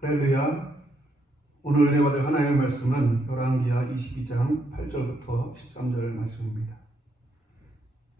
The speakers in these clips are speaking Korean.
할렐루야. 오늘 은혜 받을 하나님의 말씀은 열왕기하 22장 8절부터 13절 말씀입니다.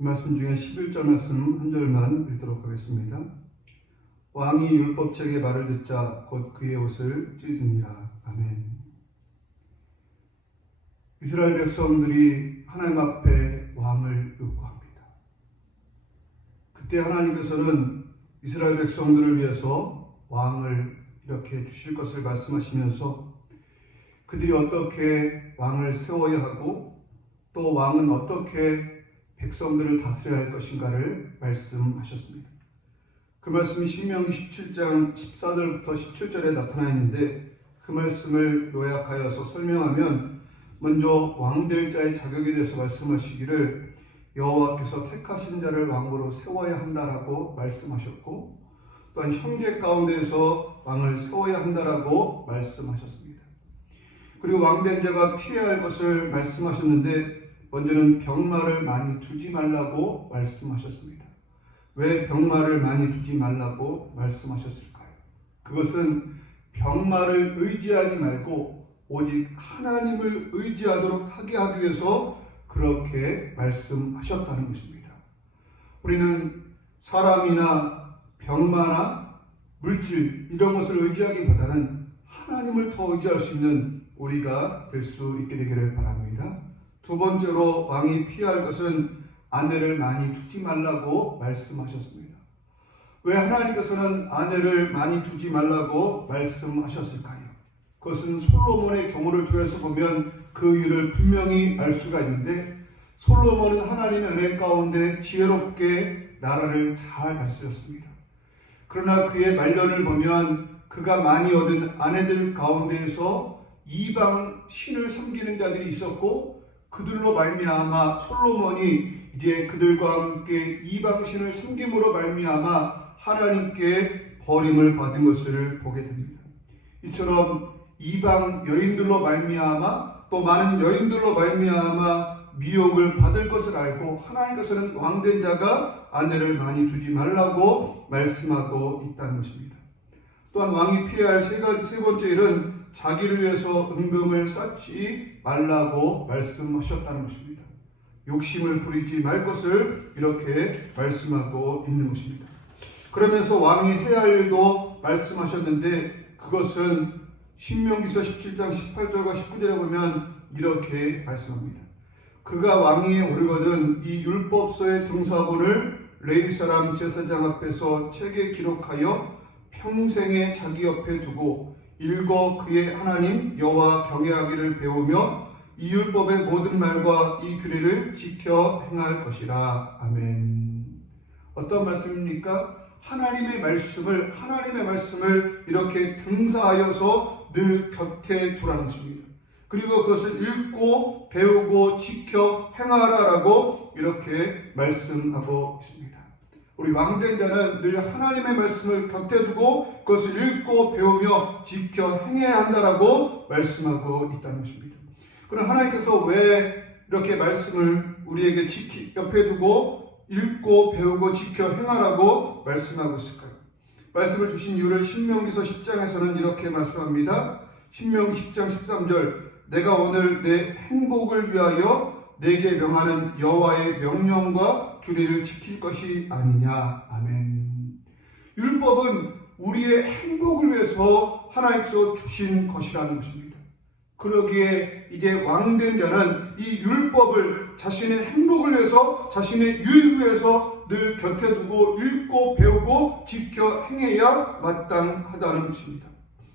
이 말씀 중에 11절 말씀 한 절만 읽도록 하겠습니다. 왕이 율법책의 말을 듣자 곧 그의 옷을 찢으니라. 아멘. 이스라엘 백성들이 하나님 앞에 왕을 요구합니다. 그때 하나님께서는 이스라엘 백성들을 위해서 왕을 이렇게 주실 것을 말씀하시면서 그들이 어떻게 왕을 세워야 하고 또 왕은 어떻게 백성들을 다스려야 할 것인가를 말씀하셨습니다. 그 말씀이 신명기 17장 14절부터 17절에 나타나 있는데 그 말씀을 요약하여서 설명하면 먼저 왕될 자의 자격에 대해서 말씀하시기를 여호와께서 택하신 자를 왕으로 세워야 한다라고 말씀하셨고 또한 형제 가운데에서 왕을 세워야 한다라고 말씀하셨습니다. 그리고 왕된 자가 피해야 할 것을 말씀하셨는데 먼저는 병마를 많이 두지 말라고 말씀하셨습니다. 왜 병마를 많이 두지 말라고 말씀하셨을까요? 그것은 병마를 의지하지 말고 오직 하나님을 의지하도록 하게 하기 위해서 그렇게 말씀하셨다는 것입니다. 우리는 사람이나 병마나 물질 이런 것을 의지하기보다는 하나님을 더 의지할 수 있는 우리가 될 수 있게 되기를 바랍니다. 두 번째로 왕이 피할 것은 아내를 많이 두지 말라고 말씀하셨습니다. 왜 하나님께서는 아내를 많이 두지 말라고 말씀하셨을까요? 그것은 솔로몬의 경우를 통해서 보면 그 이유를 분명히 알 수가 있는데 솔로몬은 하나님의 은혜 가운데 지혜롭게 나라를 잘 다스렸습니다. 그러나 그의 말년을 보면 그가 많이 얻은 아내들 가운데에서 이방 신을 섬기는 자들이 있었고 그들로 말미암아 솔로몬이 이제 그들과 함께 이방 신을 섬김으로 말미암아 하나님께 버림을 받은 것을 보게 됩니다. 이처럼 이방 여인들로 말미암아 또 많은 여인들로 말미암아 미혹을 받을 것을 알고 하나님께서는 왕된 자가 아내를 많이 두지 말라고 말씀하고 있다는 것입니다. 또한 왕이 피해야 할 세 번째 일은 자기를 위해서 은금을 쌓지 말라고 말씀하셨다는 것입니다. 욕심을 부리지 말 것을 이렇게 말씀하고 있는 것입니다. 그러면서 왕이 해야 할 일도 말씀하셨는데 그것은 신명기서 17장 18절과 19절에 보면 이렇게 말씀합니다. 그가 왕위에 오르거든 이 율법서의 등사본을 레위 사람 제사장 앞에서 책에 기록하여 평생에 자기 옆에 두고 읽어 그의 하나님 여호와 경외하기를 배우며 이 율법의 모든 말과 이 규례를 지켜 행할 것이라. 아멘. 어떤 말씀입니까? 하나님의 말씀을 이렇게 등사하여서 늘 곁에 두라는 것입니다. 그리고 그것을 읽고 배우고 지켜 행하라라고 이렇게 말씀하고 있습니다. 우리 왕된 자는 늘 하나님의 말씀을 곁에 두고 그것을 읽고 배우며 지켜 행해야 한다라고 말씀하고 있다는 것입니다. 그럼 하나님께서 왜 이렇게 말씀을 우리에게 옆에 두고 읽고 배우고 지켜 행하라고 말씀하고 있을까요? 말씀을 주신 이유를 신명기서 10장에서는 이렇게 말씀합니다. 신명기 10장 13절 내가 오늘 내 행복을 위하여 내게 명하는 여호와의 명령과 규례를 지킬 것이 아니냐. 아멘. 율법은 우리의 행복을 위해서 하나님께서 주신 것이라는 것입니다. 그러기에 이제 왕된 자는 이 율법을 자신의 행복을 위해서 자신의 유익을 위해서 늘 곁에 두고 읽고 배우고 지켜 행해야 마땅하다는 것입니다.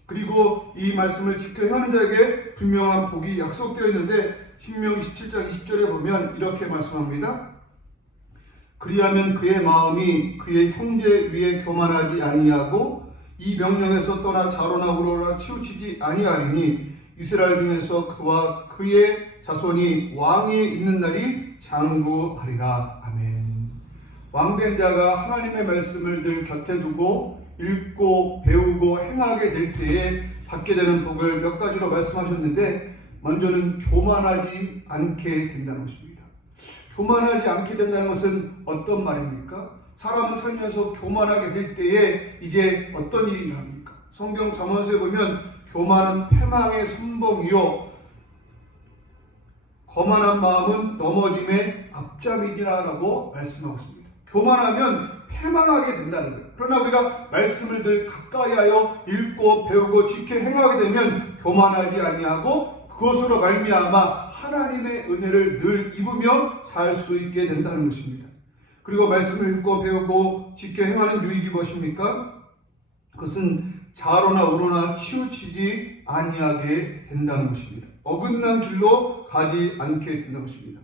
그리고 이 말씀을 지켜 행하는 자에게 분명한 복이 약속되어 있는데 신명기 17장 20절에 보면 이렇게 말씀합니다. 그리하면 그의 마음이 그의 형제 위에 교만하지 아니하고 이 명령에서 떠나 좌로나 우로나 치우치지 아니하리니 이스라엘 중에서 그와 그의 자손이 왕위에 있는 날이 장구하리라. 아멘. 왕된 자가 하나님의 말씀을 늘 곁에 두고 읽고 배우고 행하게 될 때에 받게 되는 복을 몇 가지로 말씀하셨는데 먼저는 교만하지 않게 된다는 것입니다. 교만하지 않게 된다는 것은 어떤 말입니까? 사람은 살면서 교만하게 될 때에 이제 어떤 일이 일어납니까? 성경 잠언서에 보면 교만은 패망의 선봉이요 거만한 마음은 넘어짐의 앞잡이니라라고 말씀하고 있습니다. 교만하면 패망하게 된다는 거예요. 그러나 우리가 말씀을 늘 가까이하여 읽고 배우고 지켜 행하게 되면 교만하지 아니하고 그것으로 말미암아 하나님의 은혜를 늘 입으며 살 수 있게 된다는 것입니다. 그리고 말씀을 읽고 배우고 지켜 행하는 유익이 무엇입니까? 그것은 자로나 우로나 치우치지 아니하게 된다는 것입니다. 어긋난 길로 가지 않게 된다는 것입니다.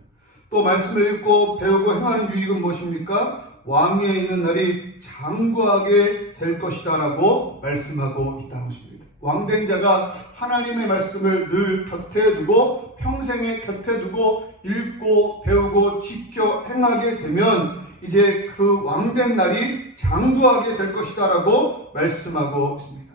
또 말씀을 읽고 배우고 행하는 유익은 무엇입니까? 왕위에 있는 날이 장구하게 될 것이다 라고 말씀하고 있다는 것입니다. 왕된 자가 하나님의 말씀을 늘 곁에 두고 평생에 곁에 두고 읽고 배우고 지켜 행하게 되면 이제 그 왕된 날이 장구하게 될 것이다 라고 말씀하고 있습니다.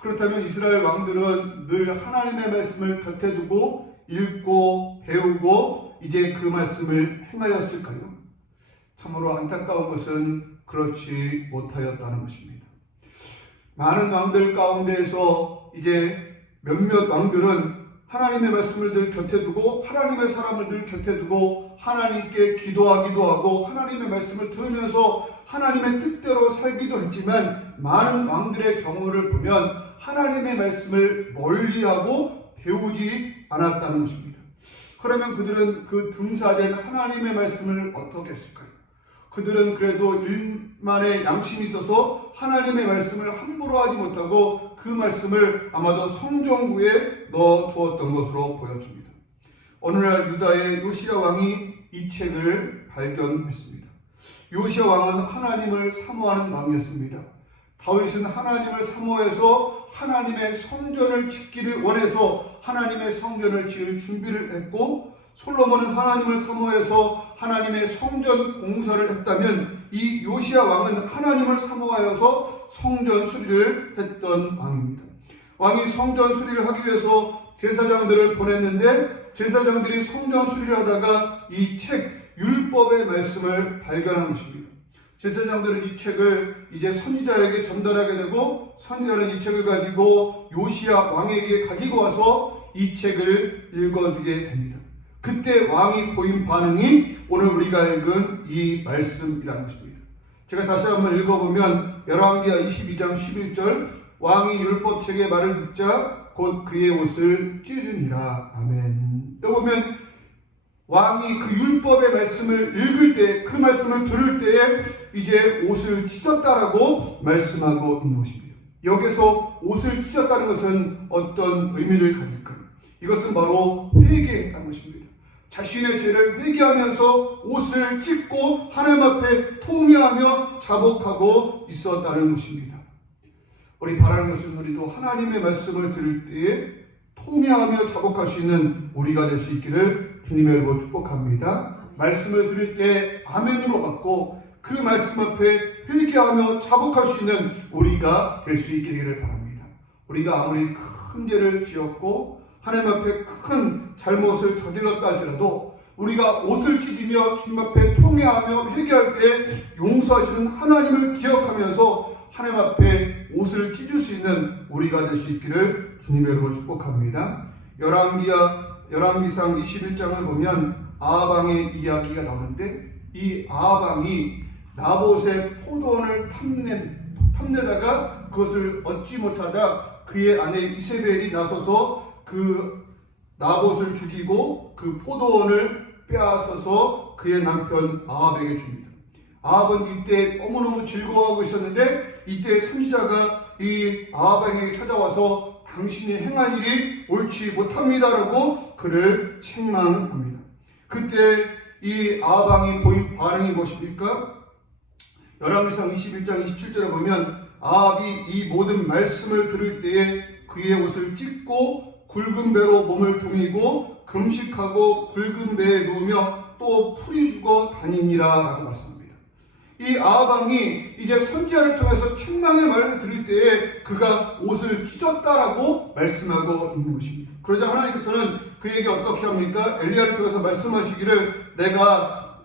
그렇다면 이스라엘 왕들은 늘 하나님의 말씀을 곁에 두고 읽고 배우고 이제 그 말씀을 행하였을까요? 참으로 안타까운 것은 그렇지 못하였다는 것입니다. 많은 왕들 가운데에서 이제 몇몇 왕들은 하나님의 말씀을 늘 곁에 두고 하나님의 사람을 늘 곁에 두고 하나님께 기도하기도 하고 하나님의 말씀을 들으면서 하나님의 뜻대로 살기도 했지만 많은 왕들의 경우를 보면 하나님의 말씀을 멀리하고 배우지 않았다는 것입니다. 그러면 그들은 그 등사된 하나님의 말씀을 어떻게 했을까요? 그들은 그래도 일만의 양심이 있어서 하나님의 말씀을 함부로 하지 못하고 그 말씀을 아마도 성전구에 넣어 두었던 것으로 보여집니다. 어느 날 유다의 요시야 왕이 이 책을 발견했습니다. 요시야 왕은 하나님을 사모하는 왕이었습니다. 다윗은 하나님을 사모해서 하나님의 성전을 짓기를 원해서 하나님의 성전을 지을 준비를 했고 솔로몬은 하나님을 사모해서 하나님의 성전 공사를 했다면 이 요시야 왕은 하나님을 사모하여서 성전 수리를 했던 왕입니다. 왕이 성전 수리를 하기 위해서 제사장들을 보냈는데 제사장들이 성전 수리를 하다가 이 책 율법의 말씀을 발견한 것입니다. 제사장들은 이 책을 이제 선지자에게 전달하게 되고 선지자는 이 책을 가지고 요시야 왕에게 가지고 와서 이 책을 읽어주게 됩니다. 그때 왕이 보인 반응이 오늘 우리가 읽은 이 말씀이라는 것입니다. 제가 다시 한번 읽어보면 열왕기하 22장 11절 왕이 율법책의 말을 듣자 곧 그의 옷을 찢으니라. 아멘. 여기 보면 왕이 그 율법의 말씀을 읽을 때 그 말씀을 들을 때에 이제 옷을 찢었다라고 말씀하고 있는 것입니다. 여기서 옷을 찢었다는 것은 어떤 의미를 가질까요? 이것은 바로 회개한 것입니다. 자신의 죄를 회개하면서 옷을 찢고 하나님 앞에 통회하며 자복하고 있었다는 것입니다. 우리 바라는 것은 우리도 하나님의 말씀을 들을 때에 통회하며 자복할 수 있는 우리가 될 수 있기를 주님의 이름으로 축복합니다. 말씀을 들을 때 아멘으로 받고 그 말씀 앞에 회개하며 자복할 수 있는 우리가 될 수 있게 되기를 바랍니다. 우리가 아무리 큰 죄를 지었고 하나님 앞에 큰 잘못을 저질렀다 할지라도 우리가 옷을 찢으며 주님 앞에 통회하며 회개할 때 용서하시는 하나님을 기억하면서 하나님 앞에 옷을 찢을 수 있는 우리가 될 수 있기를 주님의 이름으로 축복합니다. 열왕기상 21장을 보면 아하방의 이야기가 나오는데 이 아하방이 나봇의 포도원을 탐내다가 그것을 얻지 못하다 그의 아내 이세벨이 나서서 그 나봇을 죽이고 그 포도원을 빼앗아서 그의 남편 아합에게 줍니다. 아합은 이때 너무너무 즐거워하고 있었는데 이때 선지자가 이 아합에게 찾아와서 당신이 행한 일이 옳지 못합니다라고 그를 책망합니다. 그때 이 아합왕이 보인 반응이 무엇입니까? 열왕기상 21장 27절에 보면 아합이 이 모든 말씀을 들을 때에 그의 옷을 찢고 굵은 배로 몸을 동이고 금식하고 굵은 배에 누우며 또 풀이 죽어 다니니라 라고 말씀합니다. 이 아하방이 이제 선지자를 통해서 책망의 말을 들을 때에 그가 옷을 찢었다라고 말씀하고 있는 것입니다. 그러자 하나님께서는 그에게 어떻게 합니까? 엘리야를 통해서 말씀하시기를 내가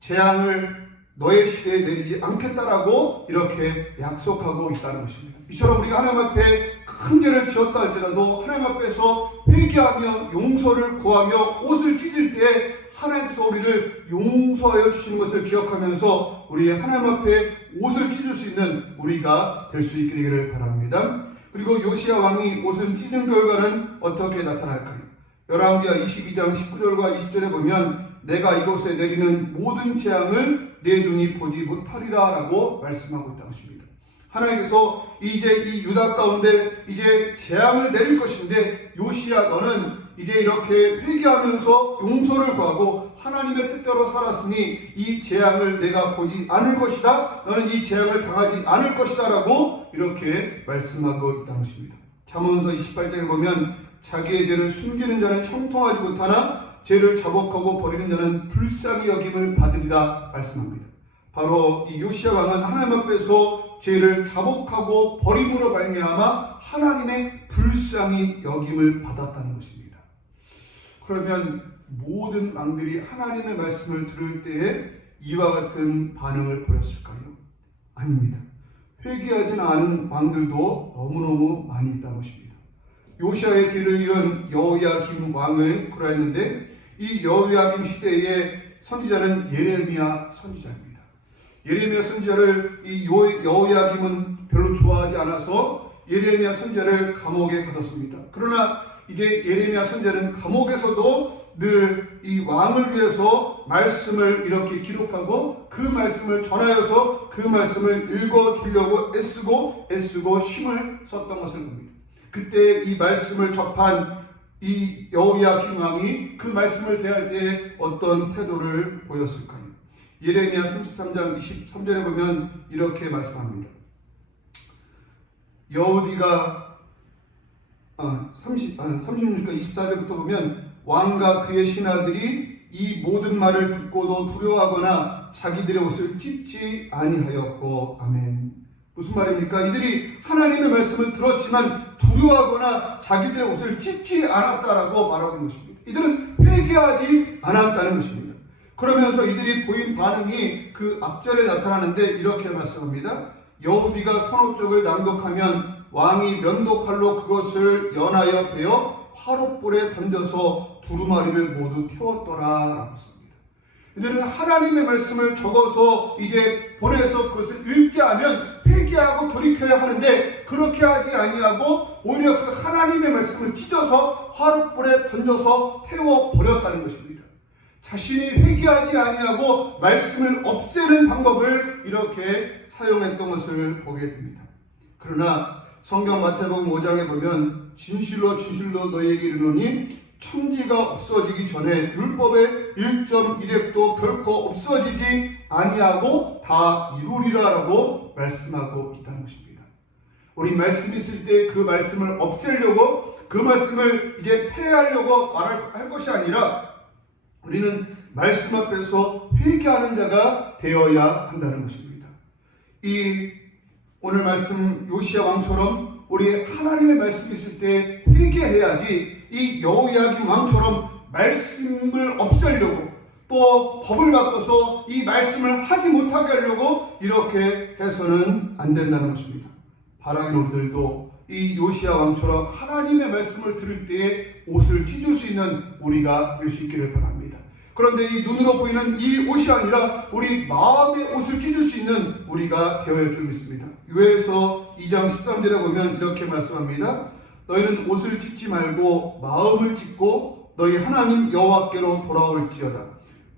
재앙을 너의 시대에 내리지 않겠다라고 이렇게 약속하고 있다는 것입니다. 이처럼 우리가 하나님 앞에 큰 죄를 지었다 할지라도 하나님 앞에서 회개하며 용서를 구하며 옷을 찢을 때 하나님께서 우리를 용서하여 주시는 것을 기억하면서 우리 하나님 앞에 옷을 찢을 수 있는 우리가 될 수 있게 되기를 바랍니다. 그리고 요시야 왕이 옷을 찢은 결과는 어떻게 나타날까요? 열왕기하 22장 19절과 20절에 보면 내가 이곳에 내리는 모든 재앙을 내 눈이 보지 못하리라 라고 말씀하고 있다는 것입니다. 하나님께서 이제 이 유다 가운데 이제 재앙을 내릴 것인데 요시야 너는 이제 이렇게 회개하면서 용서를 구하고 하나님의 뜻대로 살았으니 이 재앙을 내가 보지 않을 것이다. 너는 이 재앙을 당하지 않을 것이다 라고 이렇게 말씀하고 있다는 것입니다. 잠언서 28장에 보면 자기의 죄를 숨기는 자는 형통하지 못하나 죄를 자복하고 버리는 자는 불쌍히 여김을 받으리라 말씀합니다. 바로 이 요시야 왕은 하나님 앞에서 죄를 자복하고 버림으로 말미암아 하나님의 불쌍히 여김을 받았다는 것입니다. 그러면 모든 왕들이 하나님의 말씀을 들을 때에 이와 같은 반응을 보였을까요? 아닙니다. 회개하지 않은 왕들도 너무너무 많이 있다는 것입니다. 요시야의 뒤를 이은 여호야김 왕을 그러했는데 이 여호야김 시대의 선지자는 예레미야 선지자입니다. 예레미야 선지자를 이 여호야김은 별로 좋아하지 않아서 예레미야 선지자를 감옥에 가뒀습니다. 그러나 이제 예레미야 선지자는 감옥에서도 늘 이 왕을 위해서 말씀을 이렇게 기록하고 그 말씀을 전하여서 그 말씀을 읽어주려고 애쓰고 힘을 썼던 것을 봅니다. 그때 이 말씀을 접한 이 여호야김 왕이 그 말씀을 대할 때 어떤 태도를 보였을까요? 예레미야 33장 23절에 보면 이렇게 말씀합니다. 여호디가 36절 24절부터 보면 왕과 그의 신하들이 이 모든 말을 듣고도 두려워하거나 자기들의 옷을 찢지 아니하였고 아멘. 무슨 말입니까? 이들이 하나님의 말씀을 들었지만 두려워하거나 자기들의 옷을 찢지 않았다라고 말하고 있는 것입니다. 이들은 회개하지 않았다는 것입니다. 그러면서 이들이 보인 반응이 그 앞절에 나타나는데 이렇게 말씀합니다. 여호디가 선호 쪽을 낭독하면 왕이 면도칼로 그것을 연하여 베어 화롯불에 던져서 두루마리를 모두 태웠더라 라고 했습니다. 이들은 하나님의 말씀을 적어서 이제 보내서 그것을 읽게 하면 회개하고 돌이켜야 하는데 그렇게 하지 아니하고 오히려 그 하나님의 말씀을 찢어서 화롯불에 던져서 태워버렸다는 것입니다. 자신이 회개하지 아니하고 말씀을 없애는 방법을 이렇게 사용했던 것을 보게 됩니다. 그러나 성경 마태복음 5장에 보면 진실로 너희에게 이르노니 천지가 없어지기 전에 율법의 1.1획도 결코 없어지지 아니하고 다 이루리라 라고 말씀하고 있다는 것입니다. 우리 말씀 있을 때 그 말씀을 없애려고 그 말씀을 이제 폐하려고 말할 것이 아니라 우리는 말씀 앞에서 회개하는 자가 되어야 한다는 것입니다. 이 오늘 말씀 요시야 왕처럼 우리 하나님의 말씀이 있을 때 회개해야지 이 여호야김 왕처럼 말씀을 없애려고 또 법을 바꿔서 이 말씀을 하지 못하게 하려고 이렇게 해서는 안 된다는 것입니다. 바라긴 우리들도 이 요시야 왕처럼 하나님의 말씀을 들을 때에 옷을 찢을 수 있는 우리가 될 수 있기를 바랍니다. 그런데 이 눈으로 보이는 이 옷이 아니라 우리 마음의 옷을 찢을 수 있는 우리가 되어야 할 줄 믿습니다. 요엘서 2장 13절에 보면 이렇게 말씀합니다. 너희는 옷을 찢지 말고 마음을 찢고 너희 하나님 여호와께로 돌아올지어다.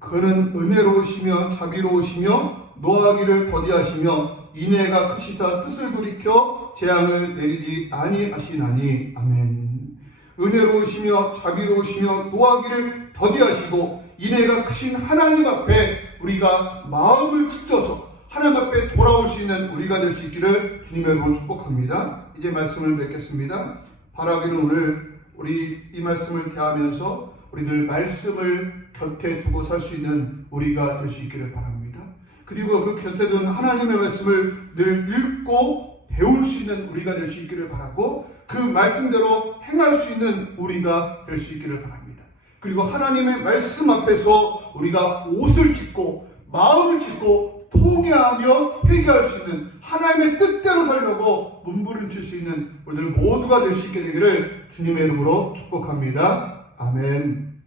그는 은혜로우시며 자비로우시며 노하기를 더디하시며 인애가 크시사 뜻을 돌이켜 재앙을 내리지 아니하시나니 아멘. 은혜로우시며 자비로우시며 노하기를 더디하시고 인애가 크신 하나님 앞에 우리가 마음을 찢어서 하나님 앞에 돌아올 수 있는 우리가 될 수 있기를 주님의 이름으로 축복합니다. 이제 말씀을 맺겠습니다. 바라기는 오늘 우리 이 말씀을 대하면서 우리들 말씀을 곁에 두고 살 수 있는 우리가 될 수 있기를 바랍니다. 그리고 그 곁에 둔 하나님의 말씀을 늘 읽고 배울 수 있는 우리가 될 수 있기를 바라고 그 말씀대로 행할 수 있는 우리가 될 수 있기를 바랍니다. 그리고 하나님의 말씀 앞에서 우리가 옷을 찢고 마음을 찢고 통회하며 회개할 수 있는 하나님의 뜻대로 살려고 몸부림칠 수 있는 우리들 모두가 될 수 있게 되기를 주님의 이름으로 축복합니다. 아멘.